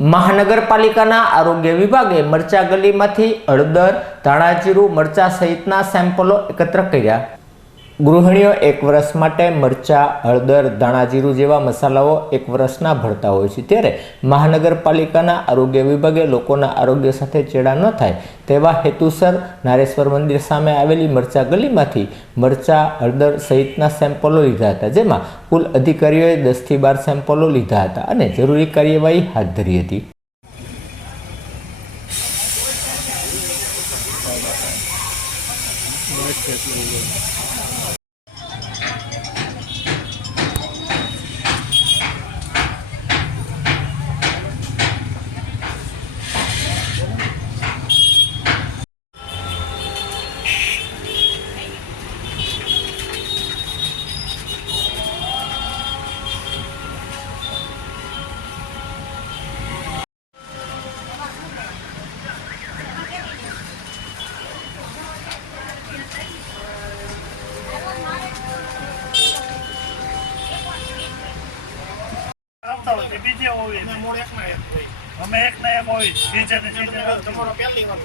મહાનગરપાલિકાના આરોગ્ય વિભાગે મરચા ગલીમાંથી હળદર, ધાણાજીરું, મરચા સહિતના સેમ્પલો એકત્ર કર્યા। ગૃહિણીઓ 1 વર્ષ માટે મરચા, હળદર, ધાણાજીરું જેવા મસાલાઓ 1 વર્ષના ભરતા હોય છે, ત્યારે મહાનગરપાલિકાના આરોગ્ય વિભાગે લોકોના આરોગ્ય સાથે ચેડા ન થાય તેવા હેતુસર નારેશ્વર મંદિર સામે આવેલી મરચા ગલીમાંથી મરચા, હળદર સહિતના સેમ્પલો લીધા હતા, જેમાં કુલ અધિકારીઓએ 10 થી 12 સેમ્પલો લીધા હતા અને જરૂરી કાર્યવાહી હાથ ધરી હતી। બીજી હોય અમે એક ના એક હોય સીઝન તમારો પહેલી વાર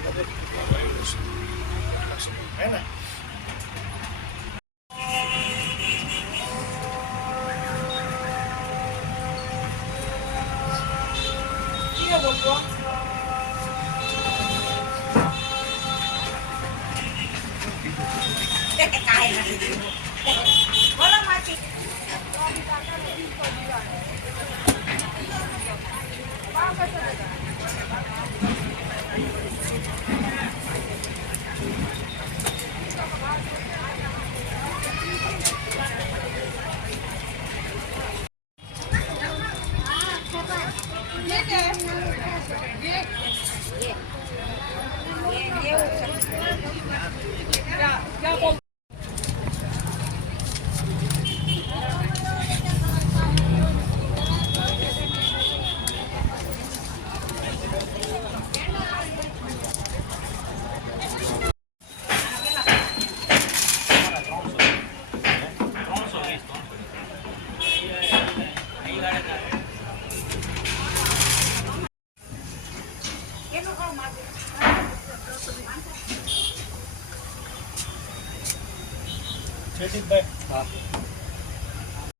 હે ને જયદીપભાઈ